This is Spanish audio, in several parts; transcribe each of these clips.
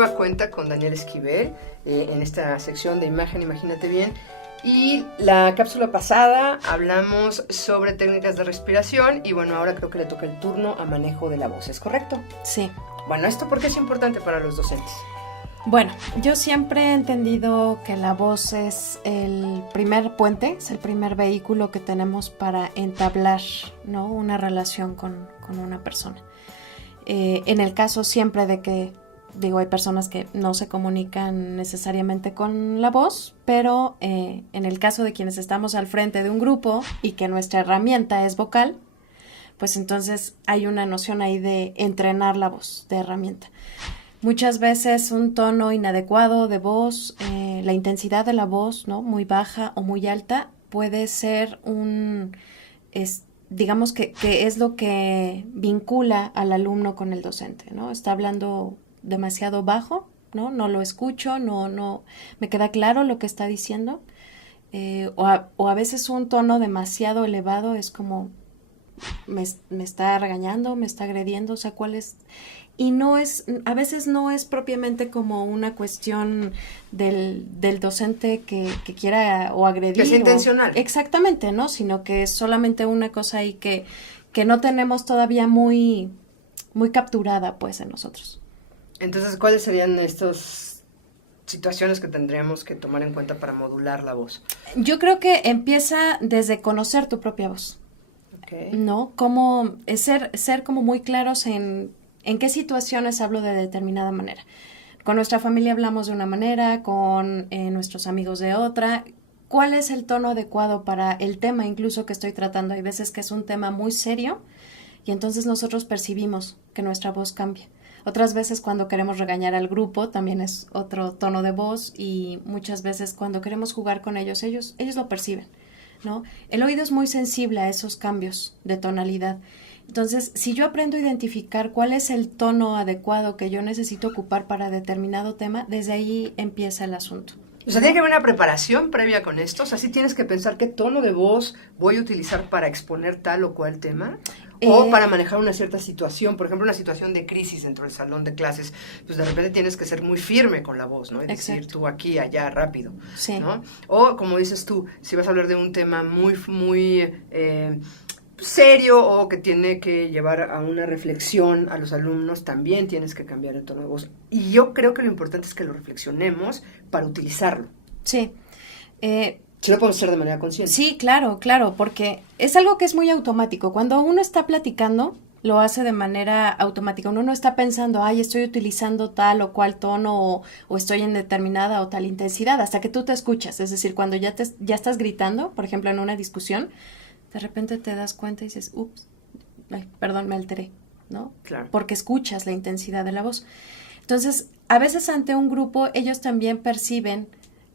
nueva cuenta con Daniel Esquivel en esta sección de Imagen, Imagínate Bien. Y la cápsula pasada hablamos sobre técnicas de respiración y bueno, ahora creo que le toca el turno a manejo de la voz, ¿es correcto? Sí. Bueno, ¿esto por qué es importante para los docentes? Bueno, yo siempre he entendido que la voz es el primer puente, es el primer vehículo que tenemos para entablar, ¿no?, una relación con una persona. En el caso siempre de que, hay personas que no se comunican necesariamente con la voz, pero en el caso de quienes estamos al frente de un grupo y que nuestra herramienta es vocal, pues entonces hay una noción ahí de entrenar la voz, de herramienta. Muchas veces un tono inadecuado de voz, la intensidad de la voz, ¿no?, muy baja o muy alta, puede ser digamos que es lo que vincula al alumno con el docente, ¿no? Está hablando demasiado bajo, ¿no? No lo escucho, no me queda claro lo que está diciendo. O a veces un tono demasiado elevado es como me está regañando, me está agrediendo, o sea, ¿cuál es? Y a veces no es propiamente como una cuestión del docente que quiera o agredir. Que es intencional. Exactamente, ¿no? Sino que es solamente una cosa ahí que no tenemos todavía muy, muy capturada, pues, en nosotros. Entonces, ¿cuáles serían estas situaciones que tendríamos que tomar en cuenta para modular la voz? Yo creo que empieza desde conocer tu propia voz. Okay. ¿No? Como ser como muy claros en qué situaciones hablo de determinada manera. Con nuestra familia hablamos de una manera, con nuestros amigos de otra. ¿Cuál es el tono adecuado para el tema incluso que estoy tratando? Hay veces que es un tema muy serio y entonces nosotros percibimos que nuestra voz cambia. Otras veces cuando queremos regañar al grupo también es otro tono de voz y muchas veces cuando queremos jugar con ellos lo perciben, ¿no? El oído es muy sensible a esos cambios de tonalidad. Entonces, si yo aprendo a identificar cuál es el tono adecuado que yo necesito ocupar para determinado tema, desde ahí empieza el asunto. O sea, tiene que haber una preparación previa con esto. O sea, ¿sí tienes que pensar qué tono de voz voy a utilizar para exponer tal o cual tema? O para manejar una cierta situación, por ejemplo, una situación de crisis dentro del salón de clases, pues de repente tienes que ser muy firme con la voz, ¿no? Y decir tú aquí, allá, rápido, sí, ¿no? O, como dices tú, si vas a hablar de un tema muy, muy serio o que tiene que llevar a una reflexión a los alumnos, también tienes que cambiar el tono de voz. Y yo creo que lo importante es que lo reflexionemos para utilizarlo. Sí. Sí lo podemos hacer de manera consciente. Sí, claro, porque es algo que es muy automático. Cuando uno está platicando, lo hace de manera automática. Uno no está pensando, estoy utilizando tal o cual tono o estoy en determinada o tal intensidad, hasta que tú te escuchas. Es decir, cuando ya estás gritando, por ejemplo, en una discusión, de repente te das cuenta y dices, ups, perdón, me alteré, ¿no? Claro. Porque escuchas la intensidad de la voz. Entonces, a veces ante un grupo, ellos también perciben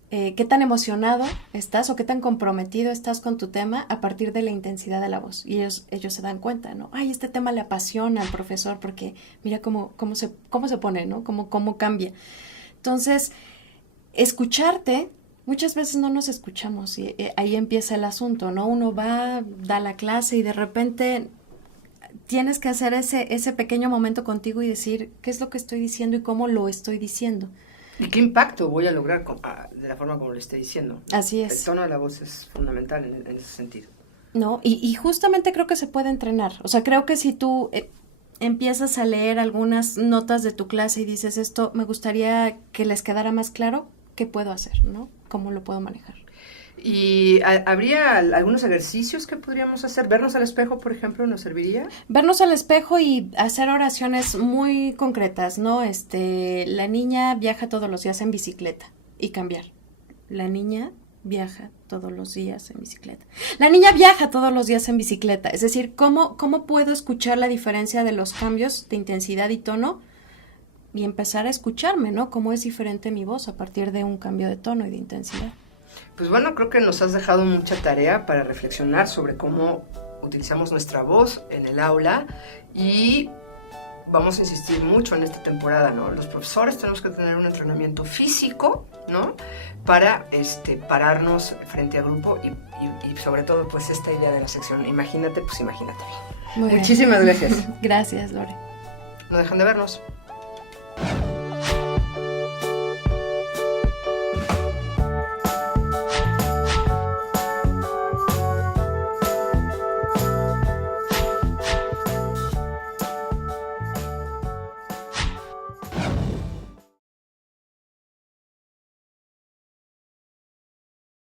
qué tan emocionado estás o qué tan comprometido estás con tu tema a partir de la intensidad de la voz. Y ellos se dan cuenta, ¿no? Este tema le apasiona al profesor porque mira cómo se pone, ¿no? Cómo cambia. Entonces, escucharte, muchas veces no nos escuchamos y ahí empieza el asunto, ¿no? Uno va, da la clase y de repente tienes que hacer ese pequeño momento contigo y decir qué es lo que estoy diciendo y cómo lo estoy diciendo. ¿Y qué impacto voy a lograr de la forma como lo estoy diciendo? Así es. El tono de la voz es fundamental en ese sentido. No, y justamente creo que se puede entrenar. O sea, creo que si tú empiezas a leer algunas notas de tu clase y dices esto, me gustaría que les quedara más claro, ¿qué puedo hacer, no? ¿Cómo lo puedo manejar? ¿Y habría algunos ejercicios que podríamos hacer? ¿Vernos al espejo, por ejemplo, nos serviría? Vernos al espejo y hacer oraciones muy concretas, ¿no? La niña viaja todos los días en bicicleta y cambiar. La niña viaja todos los días en bicicleta. La niña viaja todos los días en bicicleta. Es decir, ¿cómo puedo escuchar la diferencia de los cambios de intensidad y tono? Y empezar a escucharme, ¿no? Cómo es diferente mi voz a partir de un cambio de tono y de intensidad. Pues bueno, creo que nos has dejado mucha tarea para reflexionar sobre cómo utilizamos nuestra voz en el aula y vamos a insistir mucho en esta temporada, ¿no? Los profesores tenemos que tener un entrenamiento físico, ¿no? Para pararnos frente al grupo y sobre todo, pues, esta idea de la sección Imagínate, pues imagínate bien. Muy bien. Muchísimas gracias. Gracias, Lore. No dejan de vernos.